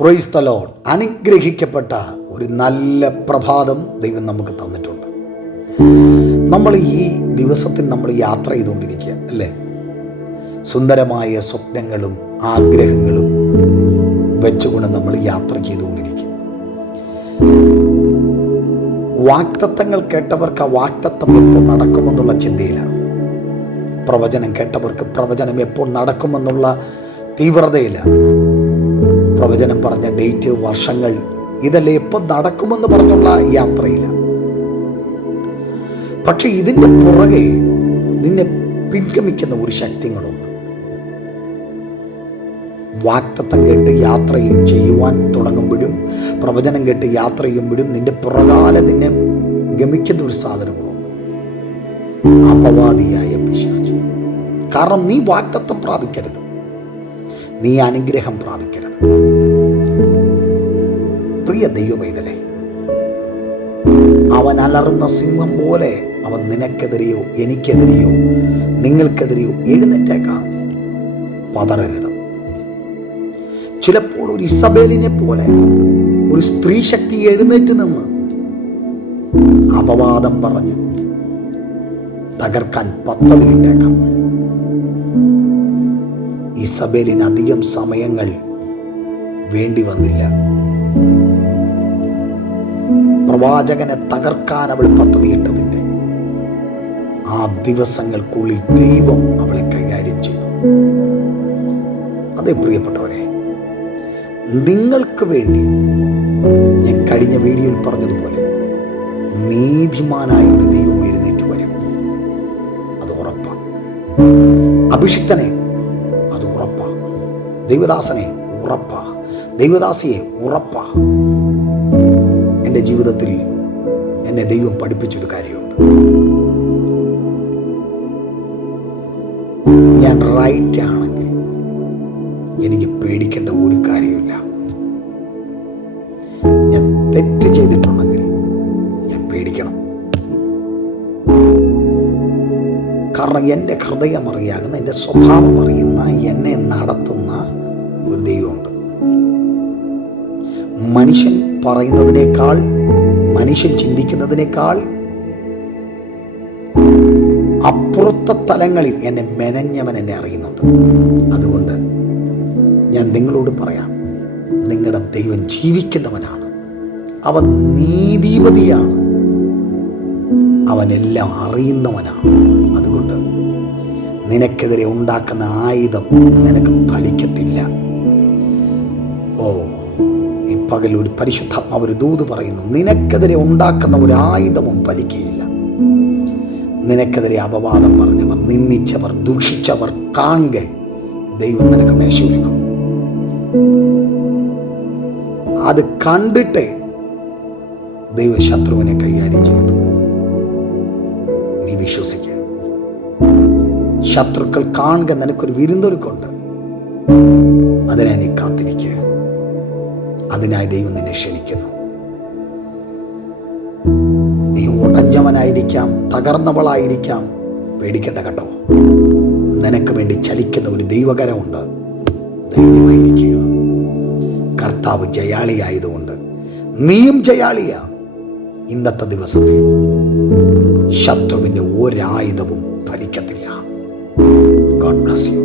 Praise the Lord. അനുഗ്രഹിക്കപ്പെട്ട ഒരു നല്ല പ്രഭാതം ദൈവം നമുക്ക് തന്നിട്ടുണ്ട്. നമ്മൾ ഈ ദിവസത്തിൽ നമ്മൾ യാത്ര ചെയ്തുകൊണ്ടിരിക്കുക അല്ലേ? സുന്ദരമായ സ്വപ്നങ്ങളും ആഗ്രഹങ്ങളും വെച്ചുകൊണ്ട് നമ്മൾ യാത്ര ചെയ്തുകൊണ്ടിരിക്കുക. വാഗ്ദത്തങ്ങൾ കേട്ടവർക്ക് ആ വാഗ്ദത്തം എപ്പോൾ നടക്കുമെന്നുള്ള ചിന്തയിലാണ്. പ്രവചനം കേട്ടവർക്ക് പ്രവചനം എപ്പോൾ നടക്കുമെന്നുള്ള തീവ്രതയിലാണ്. പ്രവചനം പറഞ്ഞ ഡേറ്റ്, വർഷങ്ങൾ, ഇതെല്ലാം എപ്പോൾ നടക്കുമെന്ന് പറഞ്ഞുള്ള യാത്രയില്ല. പക്ഷെ ഇതിൻ്റെ പുറകെ നിന്നെ പിൻഗമിക്കുന്ന ഒരു ശക്തികളുണ്ട്. വാഗ്ദത്തം കേട്ട് യാത്ര ചെയ്യുവാൻ തുടങ്ങുമ്പോഴും പ്രവചനം കേട്ട് യാത്ര ചെയ്യുമ്പോഴും നിന്റെ പുറകാലെ നിന്നെ ഗമിക്കുന്ന ഒരു സാധനങ്ങളുണ്ട്, അപവാദിയായ പിശാച്. കാരണം നീ വാഗ്ദത്തം പ്രാപിക്കരുത്, നീ അനുഗ്രഹം പ്രാപിക്കരുത്. പ്രിയ ദൈവമൈതലേ, അവൻ അലറുന്ന സിംഹം പോലെ അവൻ നിനക്കെതിരെയോ എനിക്കെതിരെയോ നിങ്ങൾക്കെതിരെയോ എഴുന്നേറ്റേക്കാം. പതറരുത്. ചിലപ്പോൾ ഒരു ഇസബേലിനെ പോലെ ഒരു സ്ത്രീ ശക്തി എഴുന്നേറ്റ് നിന്ന് അപവാദം പറഞ്ഞ് തകർക്കാൻ പദ്ധതിയിട്ടേക്കാം. ഇസബേലിന് അധികം സമയങ്ങൾ വേണ്ടി വന്നില്ല. പ്രവാചകനെ തകർക്കാൻ അവൾ പദ്ധതിയിട്ടതിൻ്റെ ആ ദിവസങ്ങൾക്കുള്ളിൽ ദൈവം അവളെ കൈകാര്യം ചെയ്തു. അതേ പ്രിയപ്പെട്ടവരെ, നിങ്ങൾക്ക് വേണ്ടി ഞാൻ കഴിഞ്ഞ വീഡിയോയിൽ പറഞ്ഞതുപോലെ നീതിമാനായ ഒരു ദൈവം എഴുന്നേറ്റ് വരും. അത് ഉറപ്പാണ്. അഭിഷിക്തനെ അത് ഉറപ്പാ. ദൈവദാസനെ ഉറപ്പാ. ദൈവദാസിയെ ഉറപ്പാ. എൻ്റെ ജീവിതത്തിൽ എന്നെ ദൈവം പഠിപ്പിച്ചൊരു കാര്യമുണ്ട്. ഞാൻ റൈറ്റ് ആണെങ്കിൽ എനിക്ക് പേടിക്കേണ്ട ഒരു കാര്യമില്ല. ഞാൻ തെറ്റ് ചെയ്തിട്ടുണ്ടെങ്കിൽ ഞാൻ പേടിക്കണം. കാരണം എൻ്റെ ഹൃദയം അറിയാകുന്ന, എൻ്റെ സ്വഭാവം അറിയുന്ന, എന്നെ നടത്തുന്ന ഒരു ദൈവമുണ്ട്. മനുഷ്യൻ പറയുന്നതിനേക്കാൾ, മനുഷ്യൻ ചിന്തിക്കുന്നതിനേക്കാൾ അപ്പുറത്തെ തലങ്ങളിൽ എന്നെ മെനഞ്ഞവൻ എന്നെ അറിയുന്നുണ്ട്. അതുകൊണ്ട് ഞാൻ നിങ്ങളോട് പറയാം, നിങ്ങളുടെ ദൈവം ജീവിക്കുന്നവനാണ്. അവൻ നീതിപതിയാണ്. അവനെല്ലാം അറിയുന്നവനാണ്. അതുകൊണ്ട് നിനക്കെതിരെ ഉണ്ടാക്കുന്ന ആയുധം നിനക്ക് ഫലിക്കത്തില്ല. ഓ, ഈ പകൽ ഒരു പരിശുദ്ധാത്മാവ് ഒരു ദൂത് പറയുന്നു, നിനക്കെതിരെ ഉണ്ടാക്കുന്ന ഒരു ആയുധവും ഫലിക്കുകയില്ല. നിനക്കെതിരെ അപവാദം പറഞ്ഞവർ, നിന്ദിച്ചവർ, ദൂഷിച്ചവർ കാണുക, ദൈവം നിനക്ക് മേശയൊരുക്കും. അത് കണ്ടിട്ടേ ദൈവ ശത്രുവിനെ കൈകാര്യം ചെയ്തു. നീ വിശ്വസിക്കുക. ശത്രുക്കൾ കാണുക, നിനക്കൊരു വിരുന്നൊരുക്കുണ്ട്. അതിനെ നീ കാത്തിരിക്കുക. അതിനായി ദൈവം നിന്നെ ക്ഷണിക്കുന്നു. നീ ഉടഞ്ഞവനായിരിക്കാം, തകർന്നവളായിരിക്കാം, പേടിക്കേണ്ട കേട്ടോ. നിനക്ക് വേണ്ടി ചലിക്കുന്ന ഒരു ദൈവകരമുണ്ട്. ധൈര്യമായിരിക്കുക. കർത്താവ് ജയാളിയായതുകൊണ്ട് നീയും ജയാളിയാ. ഇന്നത്തെ ദിവസത്തിൽ ശത്രുവിൻ്റെ ഒരായുധവും ഫലിക്കത്തില്ല. God bless U.